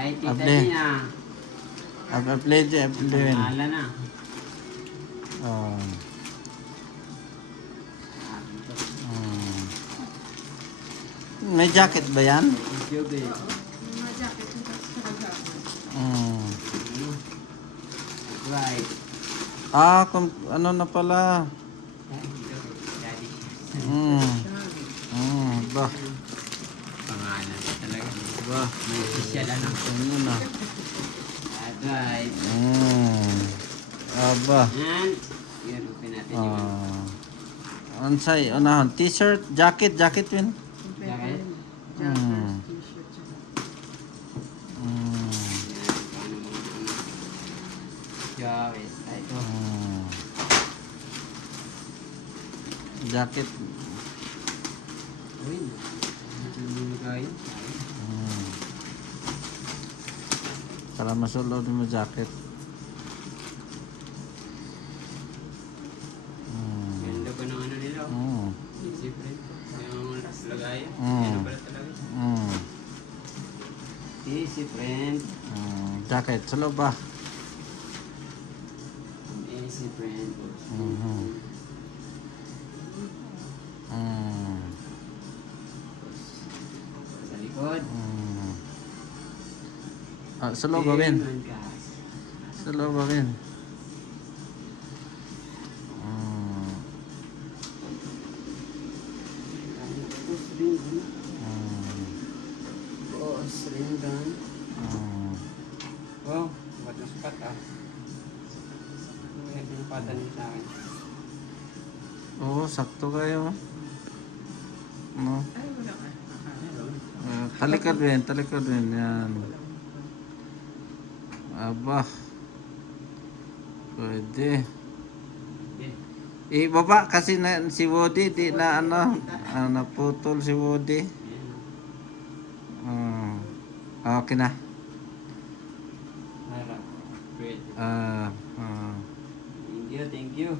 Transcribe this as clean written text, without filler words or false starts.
Ay, tita Able. niya. Upload din, upload. Pangalan na. Oh. May jacket ba yan? YouTube eh. Right. Ano na pala? Ba. Pangalan talaga. Ba. May official ano. Ano na? Right. Aba. Yan. Yan, open natin yung Ansay, unahon. T-shirt, jacket win. jacket. Yan, paano mo jacket. Ito. Jacket. Uy. Ito yung kain. Para masulod mo jacket. Ganda pa ng ano nila. Siyempre. Yung lagayan. Yan pala talaga. Easy friend. Jacket, sa loob ba? Easy friend. Sa likod. Sa loob ba, Win? Sa loob ba, Win? Boss, ring gun. Wow, ba't yung spot ah? May pinapatan niyo sa akin. Oo, sakto kayo. No? Talikod din, talikod din. Yan. Aba. Pwede. Ibaba kasi na si Woody, di na naputol si Woody. Okay na. Harap. Great. Ah. Thank you, thank you.